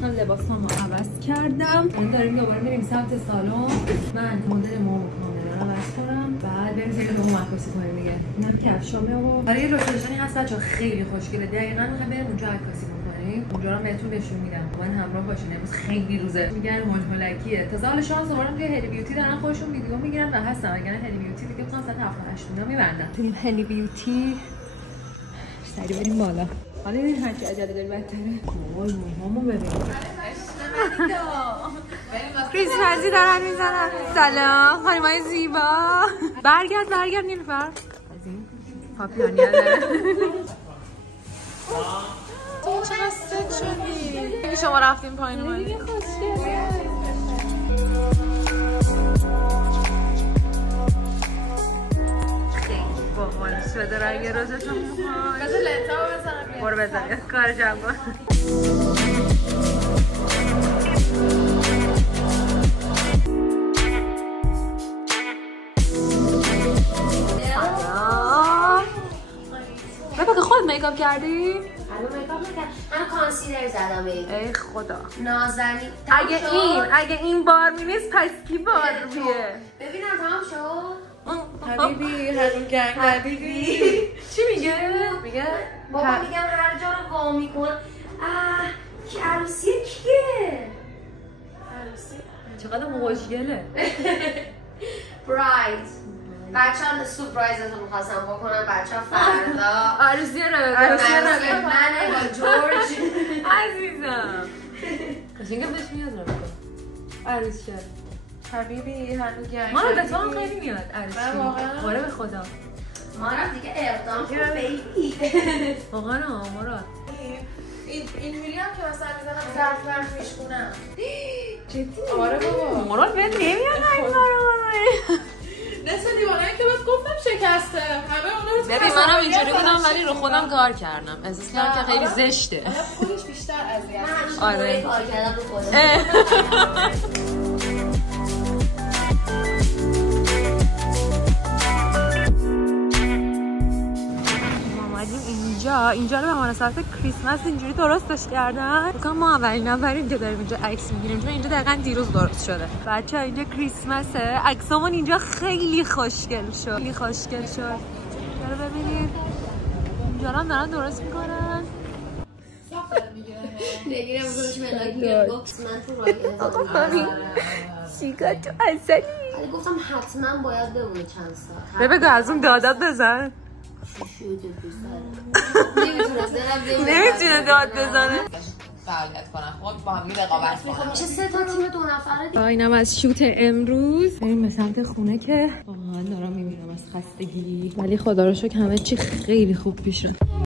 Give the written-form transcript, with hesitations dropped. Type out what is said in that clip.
من لباسامو عوض کردم. الان داریم دوباره میریم سمت سالن. من مدل موم کاملا رو عوض کنم. بعد بریم زیر موم عکاسی کنیم دیگه. اینم کفشامه و برای لوکیشنی هست بچا خیلی خوشگله. دقیقاً میخوام بریم اونجا عکاسی کنیم. اونجا رو بهتون نشون میدم. من همراه باشین. امروز خیلی روزه. میگن ململکیه. تازه حال شانس آوردم که هلی بیوتی دارن خودشون ویدیو میگیرن و هستن. اگر هلی بیوتی دیگه مثلا ساعت 7-8 میبندن. تو هلی بیوتی سری بریم بالا. حالا این هرچی عجله داری بدتره. وای موهامو ببین. کریسمسی دارن میزنن. سلام خانمای زیبا. برگرد نیلوفر. از این پاپیونیا داره. تو چقدر ست شدی؟ شما رفتیم پایین اومدیم. باحال شده رنگ روزتون موهاش. بذار لنتامو بزنم. برو بزن. کار جمع کن. بابا خود میکاپ کردی؟ الان میکاپ نکردم. من کانسیلر زدم. ای خدا. نازنین. اگه این بار نیست پس کی بار بیه؟ ببینم تمام شد. حبیبی هنو گنگ حبیبی. چی میگه؟ میگه بابا میگم هر جا رو وا میکنم. کی عروسی کیه؟ عروسی چقدر خوشگله. براید. بچه‌ها سورپرایزتون می‌خواستم بکنم. بچه‌ها فردا عروسی رو منه با جورج. عزیزم. قشنگه بهش میاد رو بکن. عروسی حبیبی هنو گنگ. ما به تو هم خیلی میاد عروسی. واقعا؟ آره به خدا. ما را دیگه اقدام کن بیبی. واقعا مراد. اینجوری هم که مثلا میزنم ظرف میشکنم. جدی؟ آره بابا. مراد بهت نمیاد این کارو. نصف دیوانه که بهت گفتم شکسته. همه اونا رو ببین منم اینجوری بودم ولی رو خودم کار کردم. احساس کردم که خیلی زشته. خودش بیشتر اذیت. آره کار کردم رو خودم. اینجا رو به مناسبت کریسمس اینجوری درستش کردن. فکر کنم ما اولین نفریم که داریم اینجا عکس میگیریم چون اینجا دقیقاً دیروز درست شده. بچه‌ها اینجا کریسمسه. عکسامون اینجا خیلی خوشگل شد. اینجا رو ببینید. اینجا هم دارن درست میکنن. نگیرم روش ملاک میگم گفت من تو رای چیکار تو اصلی. ولی گفتم حتما باید بمونه چند ساعت. بگو از اون دادات بزن. نمیتونه داد بزنه. فعالیت کنن. خب با هم رقابت کنن. میشه 3 تا تیم 2 نفره. اینم از شوت امروز. بریم به سمت خونه که واقعا دارم میبینم از خستگی. ولی خدا رو شکر همه چی خیلی خوب پیش رفت.